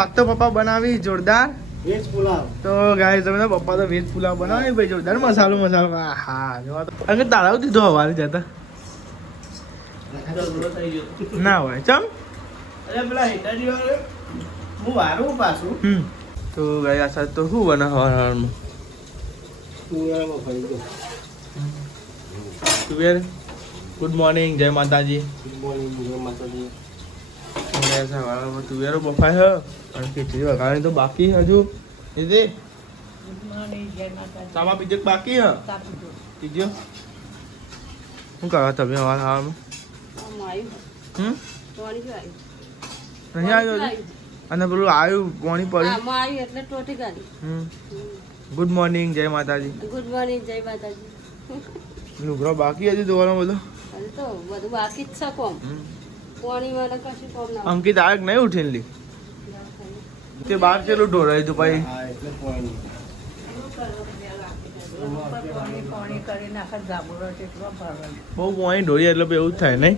આજ તો પપ્પા બનાવી જોરદાર વેજ પુલાવ. તો ગાઈસ તમે પપ્પા તો વેજ પુલાવ બનાવી ભાઈ જોરદાર મસાલો હા જોવા તો અંગે તાળાવ દીધો હવારે જતા ના હોય ચમ અરે પેલા હેટાડી વાળો હું વારું પાછું. તો ગાય આ સાથ તો શું બને હવારમાં તુવેરમાં ભાઈ ગયો. તુવેર ગુડ મોર્નિંગ જય માતાજી ગુડ મોર્નિંગ જય માતાજી. સવારમાં તુવેરો બફાય હ અને ખીચડી વઘારવાની તો બાકી હજુ એ સામા બીજે બાકી હ બીજો શું કરવા તમે હવામાં નહીં આવ્યો અને પેલું આવ્યું પાણી પડ્યું ગુડ મોર્નિંગ જય માતાજી ગુડ મોર્નિંગ જય માતાજી. લુગડો બાકી હજુ ધોવાનો બધો તો બધું બાકી જ છે કોમ. પાણી વાળા કશું કોમ ના. અંકિત આગ નહીં ઉઠીને લી તે બહાર ચેલું ઢોરાય તું પછી હા એટલે કોઈ બહુ પાણી ઢોળીએ એટલે એવું જ થાય નહીં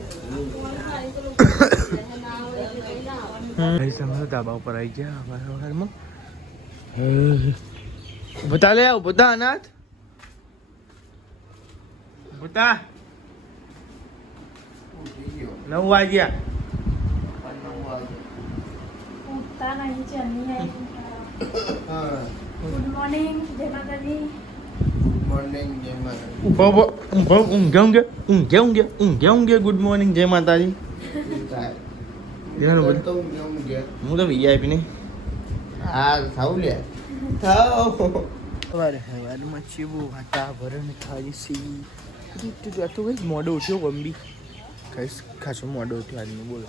ધાબા ઉપર આવી ગયા સવારમાં બધા લે બધા અનાથ બધા 9 વાગ્યા ઉઠતા નહીં છે ગુડ મોર્નિંગ જય માતાજી. મોર્નિંગ જય માતાજી. ઊંઘે ગુડ મોર્નિંગ જય માતાજી હું તો વીઆઈપી નહીં હા થાવ લે થાવ. સવારે હવારમાં ચેવું વાતાવરણ થાય છે તો કઈ મોડો ઉઠ્યો બંબી કઈ ખાસો મોડો ઉઠ્યો આજનો બોલો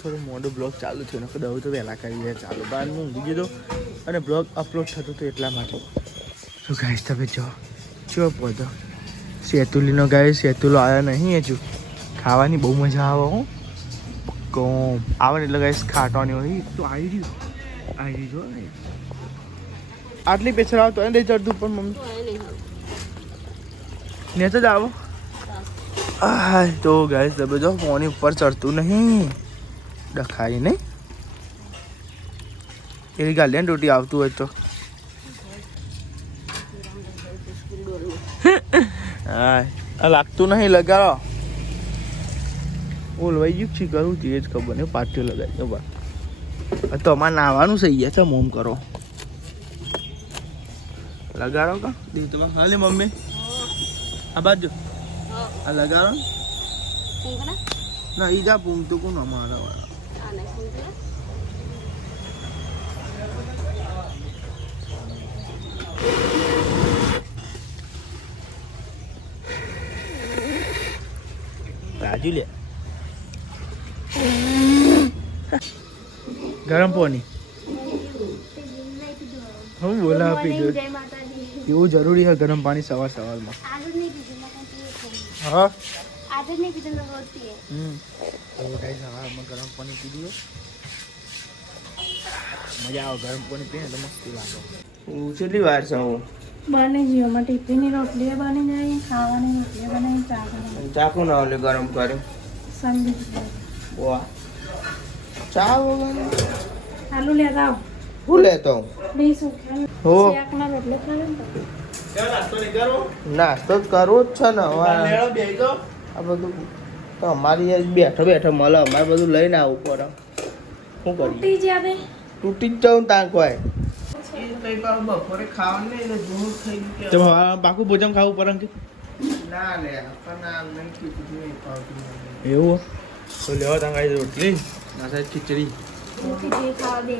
થોડો મોડો બ્લોગ ચાલુ થયો નકર દઉં તો વહેલા કરી દે ચાલુ બાર હું ઊંઘી ગયો અને બ્લોગ અપલોડ થતો હતો એટલા માટે તો ગાઈસ તમે જો પહોંચો સેતુલીનો ગાય સેતુલો આવ્યો નહીં હજુ ખાવાની બહુ મજા આવે હો કોમ આવે ને એટલે ગાઈસ ખાટવાની હોય તો આવી રહ્યું જો ને આટલી પેછળ આવતો એને ચડતું પણ મમ્મી ને તો જ આવો તો ગાઈસ તમે જો ફોન ઉપર ચડતું નહીં ડખાઈ નહીં એવી ગાલી ને રોટી આવતું હોય તો હા લાગતું નહીં લગાડો ઓલવાઈ ગયું છે કરું તે જ ખબર નહીં પાટીઓ લગાવી દો બા તો અમારે નાવાનું છે યાર ચમ હોમ કરો લગાડો કા દીવ તમે હાલે મમ્મી આ બાજુ આ લગાડો ના ઈ જા પૂમતું કોણ અમારા વાળા રાજુ લે ગરમ પાણી હું બોલા આપી દો એવું જરૂરી છે ગરમ પાણી સવારમાં હા આજે નહીં પીધું તો રોજ પીએ. હવે કાંઈ સવારમાં ગરમ પાણી પીધું મજા આવે ગરમ પાણી પીને તો મસ્તી લાગે કેટલી વાર છે હું બની ગયો માં ટિફિનની રોટલી બની જાય ખાવાની રોટલી બનાવી ચા બનાવી ચાકુ ના ઓલે ગરમ કરે સંગીત વાહ ચા વગર આલુ લેતા આવ હું લેતો બે સુખ્યા હો શાકના રોટલી ખાવે ને નાસ્તો જ કરવો જ છે ને હવે આ બધું તો અમારી બેઠો મળે અમારે બધું લઈને આવવું પડે શું કરીએ તૂટી જ્યાં દે તૂટી જ જાઉં તાંકવાય બપોરે ખાવાનું નહીં એટલે જૂનું થઈ ગયું કે પાકું ભોજન ખાવું પડે કે ના લે આપણને આમ નહીં કીધું નહીં પાવતું. એવું તો લેવા તાંગાઈ રોટલી ના સાહેબ ખીચડી ખીચડી ખાવા દે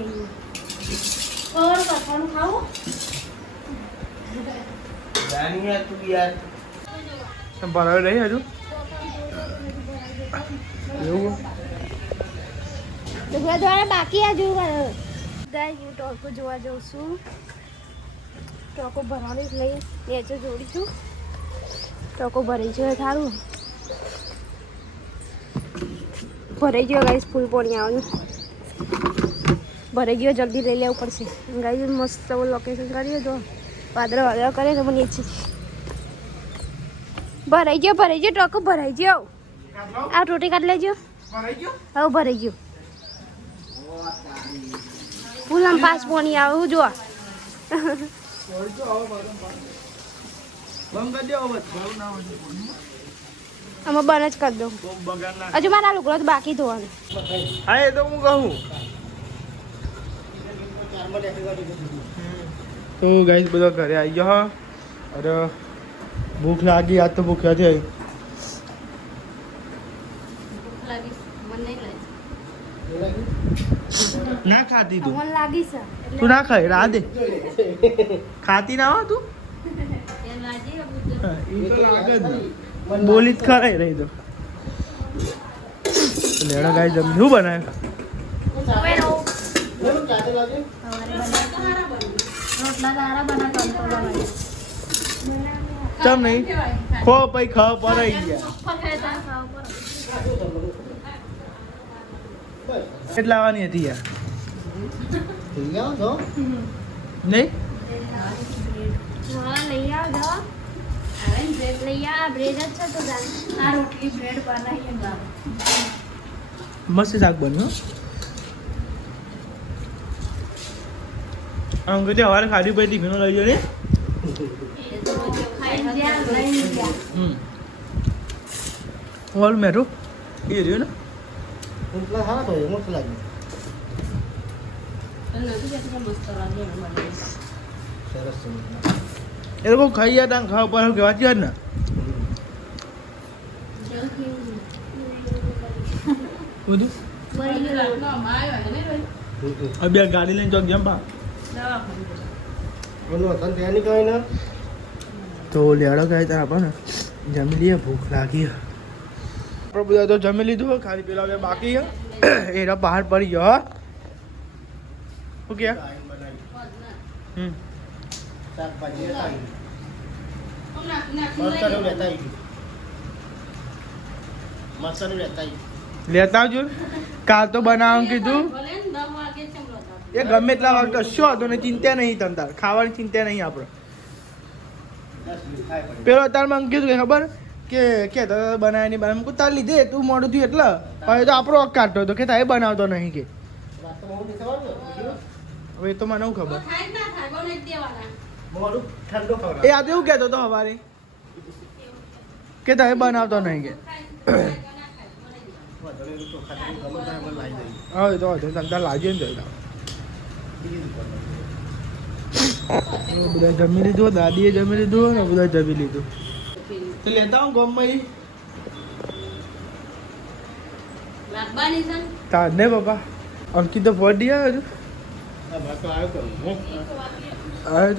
ઓર કઠોળ ખાવું જાણીએ તું યાર તમે ભરાયો નહીં હજુ એવું લુગડા દ્વારા બાકી આ જોવા ગાય હું ટોકો જોવા જાઉં છું ટોકો ભરવાની લઈ નીચે જોડીશું ટોકો ભરાઈ ગયો સારું ભરાઈ ગયો ગાઈસ ફૂલ પાણી આવવાનું ભરાઈ ગયો જલ્દી લઈ લેવું પડશે ગાઈસ મસ્ત લોકેશન કરીએ તો વાદળા વાદળા કરે તો મને છે ભરાઈ ગયો ટોકો ભરાઈ ગયો આ રોટી કાઢ લેજો હવે ભરાઈ ગયો ફૂલ આમ પાસ પોણી આવે હું જો આમાં બન જ કરી દઉં હજુ મારા લુગડો તો બાકી ધોવાનું હા એ તો હું કહું તો ગાઈસ બધા ઘરે આવી ગયો અરે ભૂખ લાગી આજ તો ભૂખ્યા છે ના ખાતી તું મને લાગી છે તું ના ખાય રાહ દે ખાતી ના હો તું ઈ તો લાગે જ ને બોલી જ ખરાય રહી તો લેડા ગાય જમ શું બનાવ્યું ચમ નહીં ખો પઈ ખાવ પર ગયા કેટલા આવવાની હતી યાર નહીં હા લઈ આવજો લઈ આ બ્રેડ જ છે તો આ રોટલી બ્રેડ બનાવીએ મસ્ત શાક બન્યું આમ કે હવારે ખાધી પછી ટિફિનો લઈ જજો ને હોલ મેરું એ રહ્યું ને એ લોકો ખાઈ ગયા તા ખાવા પર કેવા છે ને બધું બે ગાડી લઈને ચોક જમ્પા તો લેડો ગાય તાર આપણને જમી લઈએ ભૂખ લાગી આપણે બધા તો જમી લીધું ખાલી પેલા બે બાકી એના બહાર પડી ગયો હા ઓકે લેતા આવજો કાલ તો બનાવવાનું કીધું એ ગમે એટલા વાગતો શું હતો ને ચિંતા નહીં તમતાર ખાવાની ચિંતા નહીં આપણે પેલો તાર મને કીધું કે ખબર કે બનાવ્યા નહીં બનાવ તાર લીધે તું મોડું થયું એટલે હવે તો આપણો હક કાઢતો હતો કે તારે બનાવતો નહીં કે હવે એ તો મને શું ખબર એ આજે એવું કહેતો હતો સવારે કે તારે બનાવતો નહીં કે હા તો તમતાર લાવજો ને જોઈ બધા જમી લીધું દાદીએ જમી લીધું ને બધા જમી લીધું તો લેતા હું ગમમાં તાર ને બાપા અંકિત તો ફોડી આવ્યો આવ્યો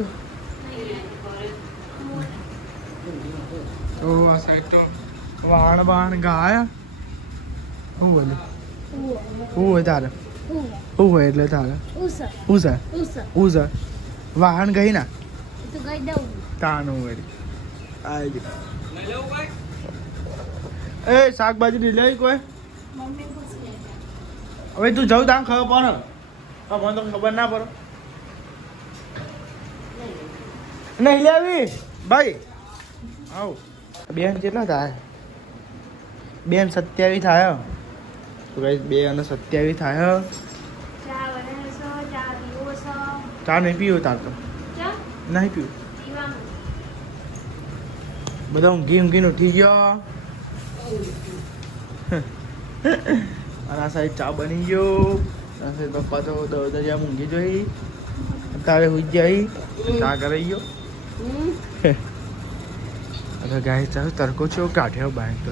તો આ સાઈડ તો વાણ ગાયા શું બોલે શું હોય તારે શું હોય એટલે તારે ઉસા વાહન ગઈ ના તાનું હોય આવી એ શાકભાજી નહીં લેવી કોઈ હવે તું જવું તાર ખબર પડે મને તો ખબર ના પડે નહીં લેવી ભાઈ આવ બેન કેટલા થાય બેન 27 થાય તો ગાઈસ 2 અને 27 થાય ચા નહીં પીવું તાર તો નહીં પીવું બધા ઊંઘીને ઉઠી ગયો અને આ સાઈડ ચા બની ગયો આ સાઈડ પપ્પા તો દરવાજા ઊંઘી જોઈ તારે હુઈ જઈ ચા કરાઈ ગયો અને ગાય ચાલો તડકો છો કાઢ્યો બાઈક તો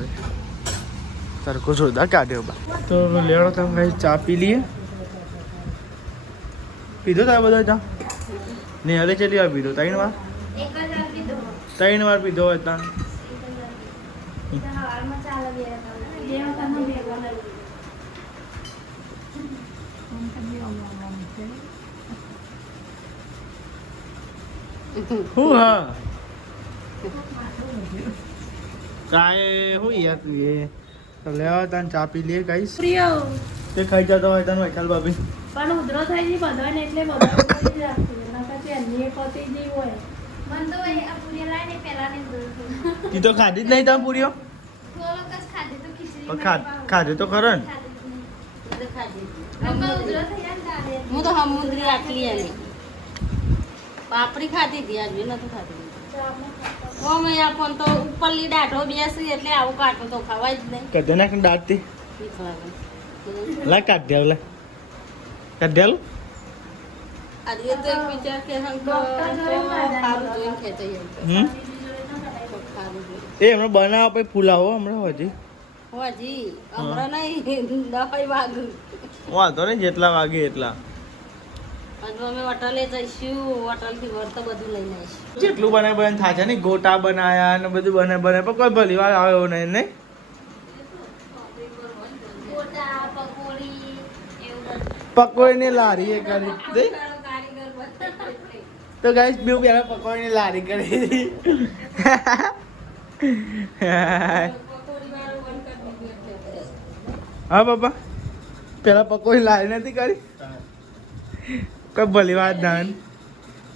તડકો જોરદાર કાઢ્યો બા તો લેડો તમે ગાય ચા પી લઈએ પીધો તારે બધા ચા ને હલે ચલી વાર પીધો 3 વાર 3 વાર પીધો હોય ત્યાં હું હા કાય હું યાર તું એ તો લેવા તાન ચા પી લે ગાઈસ તે ખાઈ જતો હોય તાન વૈશાલ ભાભી પણ ઉધરો થઈ ગઈ બધાને એટલે બધા કરી રાખતું નકર તે અન્ય પતી ગઈ હોય મન તો આ પૂરી લાઈને પહેલાને તી તો ખાધી જ નહીં તાન પૂરીઓ થોડોક જ ખાધી તો ખીચડી ખાધે તો ખરો ને હું તો સમુદ્રી આટલી એની પાપડી ખાધી હતી આજે નથી ખાધી મેં આ ફોન તો ઉપરલી દાઢો બેસી એટલે આવું કાઢું તો ખવાય જ નહીં કઢે નાખ દાંતથી લા કાઢ્યા લે કાઢ્યા આજે તો એક વિચાર કે હમ તો સારું જોઈને ખેંચાઈ હમ એ હમણાં બનાવવા પછી ફૂલાવો હમણાં હજી હજી હમણાં નહીં 10 વાગે વાંધો નહીં જેટલા વાગે એટલા અને અમે હોટલે જઈશું હોટલથી વળતો બધું લઈને આવીશું જેટલું બનાય બનાય થાય છે ને ગોટા બનાયા ને બધું બનાય બનાય પણ કોઈ ભલી વાર આવ્યો નહીં નહીં પકોડીની લારી એ કરી દે તો ગાઈસ બે પેલા પકોડીની લારી કરી હા બાપા પેલા પકોડી લારી નથી કરી કોઈ ભલી વાત દાન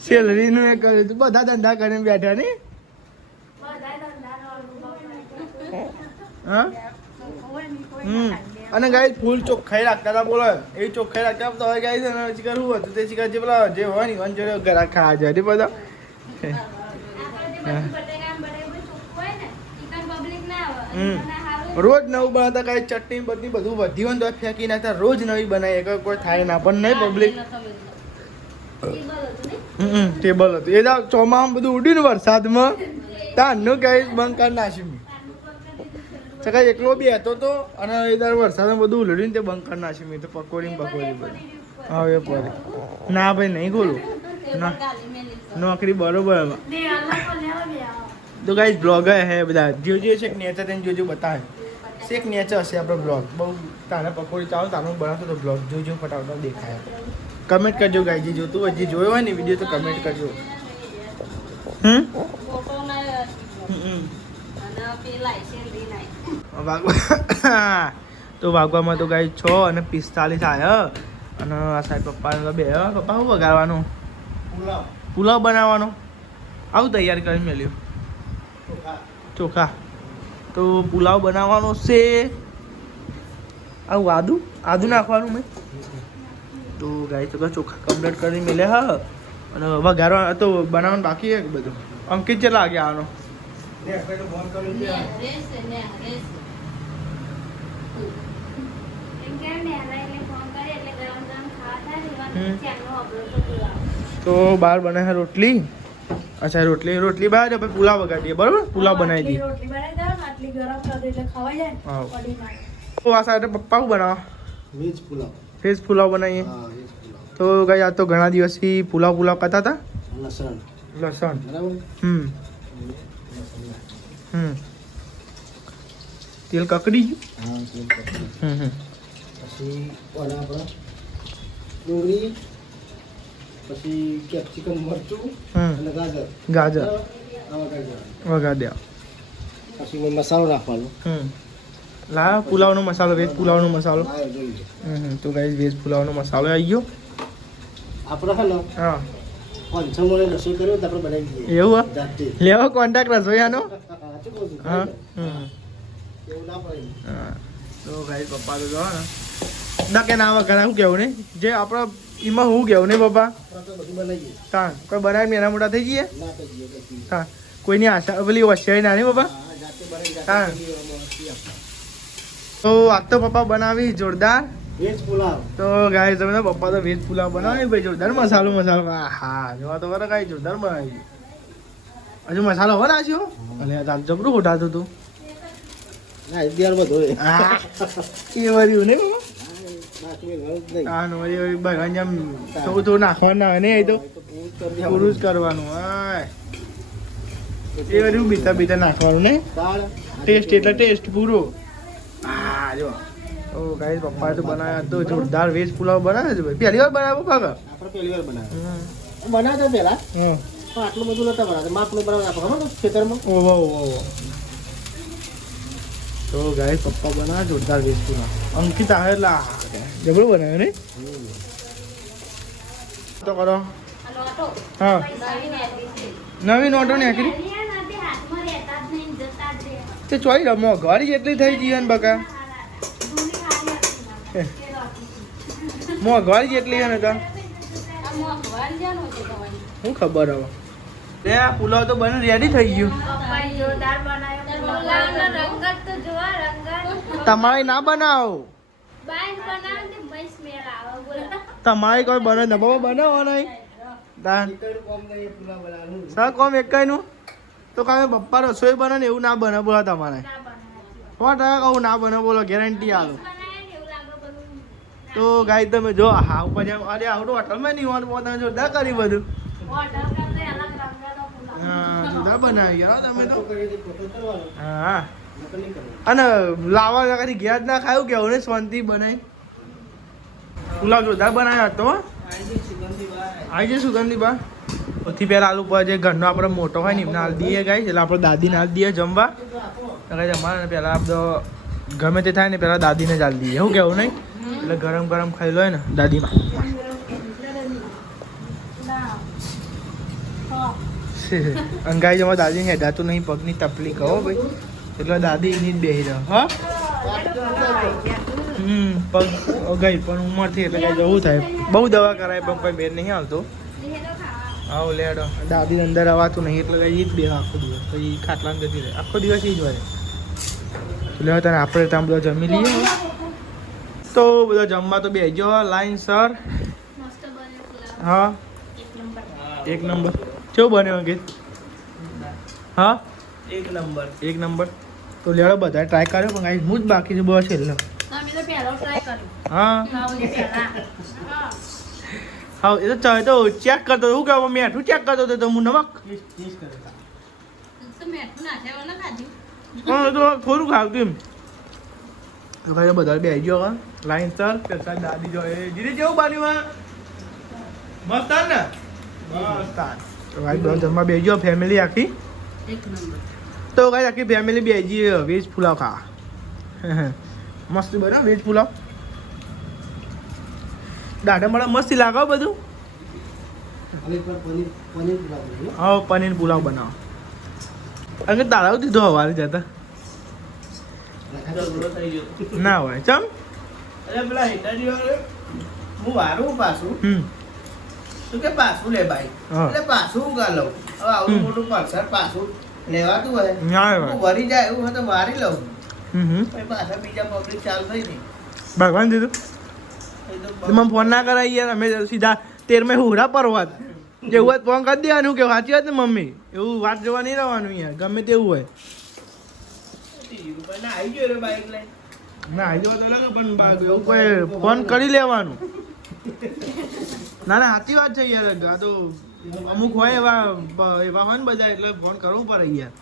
સેલરી નું એ કર્યું તું બધા ધંધા કરીને બેઠા ને હા અને ગાય ફૂલ ચોખ્ખાઈ રાખતા હતા બોલો એવી ચોખ્ખાઈ રાખતા તો હવે ગાય છે ને ચિકન શું હતું તે ચિકન જે પેલા જે હોય ને વન જોડે ઘરા ખા જાય બધા રોજ નવું બનાવતા કાંઈ ચટણી બટની બધું વધી હોય તો ફેંકી નાખતા રોજ નવી બનાવી કોઈ થાય ના પણ નહીં પબ્લિક ટેબલ હતું એ ચોમામાં બધું ઉડ્યું ને વરસાદમાં તારનું કઈ બંધ કરી નાખ્યું સકા એકલો બી હતો તો અને એ દર વરસાદમાં બધું ઉલડ્યું તે બંધ કરી નાખ્યું મેં તો પકોડી બધું હવે પડે ના ભાઈ નહીં ખોલું ના નોકરી બરોબર તો ગાઈસ બ્લોગર હે બધા જો છે નેચર તેને જોજો બતાવે શેક નેચર હશે આપણો બ્લોગ બહુ તારે પકોડી ચાલો તારું બનાવતો તો બ્લોગ જોજો ફટાફટ દેખાય કમેન્ટ કરજો ગાઈજી જોતું હજી જોયો હોય ને વિડીયો તો કમેન્ટ કરજો તો વાગવામાં તો ગાઈ 6:45 આવ્યા અને આ સાઈડ પપ્પા બે પપ્પા શું વગાડવાનું પુલાવ બનાવવાનો આવું તૈયાર કરી મેલ્યું ચોખા તો પુલાવ બનાવવાનો છે આવું આદુ નાખવાનું મેં તો ગાય તો ચોખા કમ્પ્લીટ કરી મેલે હા અને વઘારવા તો બનાવવાનું બાકી છે બધું અંકિત કેટલા વાગે આવવાનો તો બહાર બનાવે રોટલી અચ્છા રોટલી બહાર પછી પુલાવ વગાડીએ બરાબર પુલાવ બનાવી દઈએ તો આ સાથે પપ્પા શું બનાવો વેજ પુલાવ બનાવીએ તો ગાઈ આ તો ઘણા દિવસથી પુલાવ કરતા હતા લસણ તેલ કકડી ગયું પછી ડુંગળી પછી કેપ્સિકમ મરચું અને ગાજર વઘાર દે પછી મસાલો નાખવાનો લા પુલાવનો મસાલો વેજ પુલાવનો મસાલો તો ગાઈસ વેજ પુલાવનો મસાલો આવી ગયો આપણે હાલો હા 500 મળે રસોઈ કર્યો તો આપણે બનાવી દઈએ એવું જાતે લેવો કોન્ટેક્ટ રસોઈયાનો હા એવું ના પડે તો ગાઈસ પપ્પા તો જો ને ના કે ના વગર શું કેવું ને જે આપણે એમાં હું કેવું ને પપ્પા બધું બનાવીએ હા કોઈ બનાવી એના મોટા થઈ જઈએ ના કરીએ પછી હા કોઈની આશા પેલી હોશિયારી ના નહીં પપ્પા જાતે બનાવી હા તો આજ તો પપ્પા બનાવી જોરદાર વેજ પુલાવ તો ગાય તમે તો પપ્પા તો વેજ પુલાવ બનાવી ભાઈ જોરદાર મસાલો હા જોવા તો બરાબર ગાય જોરદાર બનાવી હજુ મસાલો હો નાખ્યો અને આ જબરું ખોટાતું હતું ના ઇતિહાર બધો હા એ વર્યું ને બાકી હા નો વળી ભાઈ આમ થોડું નાખવાનું ના હોય ને એ તો પૂરું જ કરવાનું હા એ વર્યું બીતા નાખવાનું ને દાળ ટેસ્ટ એટલે ટેસ્ટ પૂરો હા જો ઓ ગાઈસ પપ્પાએ તો બનાવ્યા તો જોરદાર વેજ પુલાવ બનાવે છે ભાઈ પહેલી વાર બનાવ્યો કાકા આપણે પહેલી વાર બનાવ્યો બનાવતા પહેલા પણ આટલું બધું નતા બનાવતા માપનું બનાવતા આપણે ખબર ખેતરમાં ઓહો તો ગાઈસ પપ્પા બનાવે જોરદાર વેજ પુલાવ અંકિત આવે એટલે જબરું બનાવ્યો ને તો કરો હા નવી નોટો ને આખરી તે ચોઈ રમો ઘર જેટલી થઈ જઈએ ને બકા મોંઘવારી જેટલી છે ને તો આ મોંઘવારી જાનો છે તમારી. શું ખબર હવે લે આ પુલાવ તો બને રેડી થઈ ગયું પપ્પાએ જોરદાર બનાવ્યો પુલાવનો રંગત તો જોવા રંગત તમારે ના બનાવો બાઈન બનાવે તે મસ્ત સ્મેલ આવે બોલો તમારે કોઈ બને ને બાબા બનાવો નહીં દાન સર કોમ એક નું તો કાંઈ પપ્પા રસોઈ બને ને એવું ના બને બોલો તમારે ના બનાવે 100% કહું ના બને બોલો ગેરંટી આલો બનાવે ને એવું લાગે બધું તો ગાય તમે જો હા ઉપર જેમ અરે આવડું હોટલમાં નહીં હોવાનું તમે જોરદાર કરી બધું ઓર્ડર કરતે અલગ રંગનો પુલાવ હા જોરદાર બનાવી ગયા હો તમે તો ફોટો કરવાનો હા નકલ નહીં કરવાનું. અને લાવા લગાડી ઘેર જ ના ખાયું કેવું ને શાંતિ બનાવી પુલાવ જોરદાર બનાવ્યો હતો આવી જાય સુગંધી બા સૌથી પહેલા આલુ પર જે ઘરનો આપણે મોટો હોય ને એમને હાલ દઈએ ગાય એટલે આપણે દાદીને હાલ દઈએ જમવા તો ગાય અમારે પહેલાં આપણે ગમે તે થાય ને પહેલાં દાદીને જ હાલ દઈએ એવું કેવું નહીં એટલે ગરમ ગરમ ખાઈ લો ને દાદીમાં અંગાઈ જમા દાદીને હેડાતું નહીં પગની તકલીફ કહો ભાઈ એટલે દાદી એની જ બેસી રહ્યો હા પગ ગઈ પણ ઉંમરથી એટલે કાંઈ જવું થાય બહુ દવા કરાય પણ કોઈ બેર નહીં આવતો આવો લેડો દાદી અંદર અવાતું નહીં એટલે કઈ જ બે આખો દિવસ પછી ખાટલામાં જતી રહે આખો દિવસ એ જ હોય એટલે તને આપણે ત્યાં બધા જમી લઈએ તો બધા જમવા તો બેસજો લાઈન સર મસ્ત બને પુલાવ હા એક નંબર કેવું બન્યો અંકિત હા એક નંબર તો લેડો બધા ટ્રાય કર્યો પણ કાંઈ હું જ બાકી છે બસ એટલે તમે તો પહેલો ટ્રાય કર્યો હા ખાવું પહેલા હા હા એ તો ચાહે તો ચેક કરતો શું કહેવાય મેઠું ચેક કરતો હતો તો હું નમક તો મેઠું નાખ્યા વગર ના ખાધું. હા તો થોડું ખાવતું એમ તો ભાઈ બધા બે ગયો હવે લાઈન સર પેલા દાદી જો એ જીરી જેવું બન્યું મસ્ત ને મસ્ત તો ભાઈ બધા જમવા બેસજો ફેમિલી આખી એક નંબર. તો ભાઈ આખી ફેમિલી બેસી વેજ પુલાવ ખાવા મસ્ત બને વેજ પુલાવ દાઢા મળે મસ્તી લાગે હો બધું અને એક વાર પનીર પનીર પુલાવ બનાવ્યો. હા પનીર પુલાવ બનાવો અને તાળાવ દીધો હવારે જતા ના હોય ચમ અરે પેલા હિટાજી વાળો હું વારું પાછું તું કે પાછું લે ભાઈ હા. એટલે પાછું હું ગા લઉં હવે આવડું મોટું પલ્સર પાછું લેવાતું હોય ના હોય હું વરી જાય એવું હોય તો વારી લઉં હમ પછી પાછા બીજા પબ્લિક ચાલુ થઈ ગઈ ભગવાન દીધું પછી તો મને ફોન ના કરાય યાર અમે સીધા તેરમાં હુરા પર વાત જેવું હોય ફોન કરી દેવાનું કે સાચી વાત ને મમ્મી એવું વાત જોવા નહીં રહેવાનું યાર ગમે તેવું હોય રૂપિયા આવી ગયો રે બાઈક લઈને ના આવી જવા તો લાગે પણ એવું કોઈ ફોન કરી લેવાનું ના ના સાચી વાત છે યાર આ તો અમુક હોય એવા હોય ને બધા એટલે ફોન કરવું પડે યાર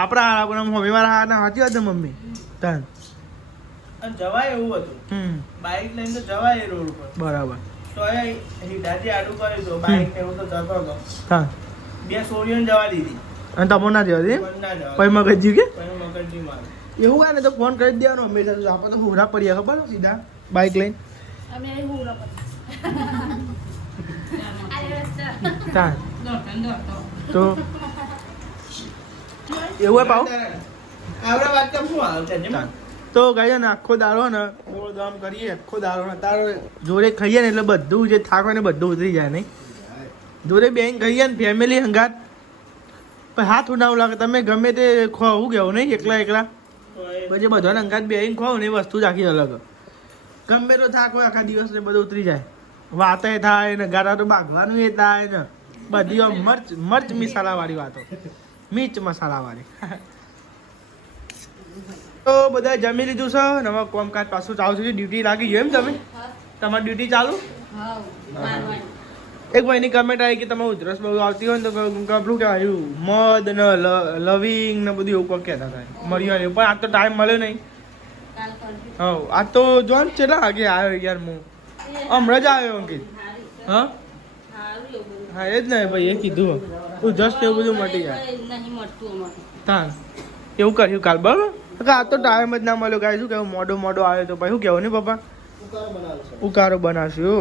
આપણા મમ્મી મારા હા ના સાચી વાત ને મમ્મી તાન અને જવાય એવું હતું બાઈક લઈને તો જવાય એ રોડ ઉપર બરાબર તો એ હિટાજી આડું કર્યું હતું બાઈક ને એવું તો જતો હતો તાન બે સોરીઓને જવા દીધી અને તમને ના જવા દે પણ ના જવા પછી મગજ કે પછી મગજની મારે એવું હોય ને તો ફોન કરી જ દેવાનો હંમેશા તો આપણે તો હુરા પડીએ ખબર સીધા બાઇક લઈને અમે અહીં હુરો પર તાન દોડતો. તો એવું હોય પાવ આવડે વાત કેમ શું આવે છે તાન. તો ગાય ને આખો દાડો ને દોડધામ કરીએ આખો દાડો ને તારો જોડે ખાઈએ ને એટલે બધું જે થાક હોય ને બધું ઉતરી જાય નહીં જોડે બેન ખાઈએ ને ફેમિલી હંગાત પણ હાથ ઉડાવું લાગે તમે ગમે તે ખોવું કેવું નહીં એકલા પછી બધાને હંગાત બેહીને ખોવ ને એ વસ્તુ જ આખી અલગ ગમે તો થાક હોય આખા દિવસ ને બધું ઉતરી જાય વાતે થાય ને ગાડા તો બાગવાનું એ થાય ને બધી આમ મર્ચ મસાલાવાળી વાતો મિર્ચ મસાલાવાળી તો બધા જમી લીધું છે ને હવે કામકાજ પાછું ચાલુ થયું ડ્યુટી લાગી ગઈ એમ તમે તમારી ડ્યુટી ચાલુ હા બારવાડી. એક ભાઈની કમેન્ટ આવી કે તમે ઉધરસ બહુ આવતી હોય ને તો પેલું કહેવાય મધ ને લવિંગ ને બધું એવું કોઈ કહેતા થાય મળ્યું હોય પણ આજ તો ટાઈમ મળ્યો નહીં કાલ કરજો. હા આજ તો જો ને કેટલા વાગે આવ્યો યાર હું હમણાં જ આવ્યો અંકિત હા સારું એવું બધું. હા એ જ ને ભાઈ એ કીધું ઉધરસ ને એવું બધું મટી જાય નહીં મળતું અમારે. તાન એવું કર્યું કાલ બરાબર આ તો ટાઈમ જ ના મળ્યો કાંઈ શું કહેવું મોડો આવ્યો તો ભાઈ શું કહેવું નહીં પપ્પા ઉકાળો બનાવશે. ઉકારો બનાવશું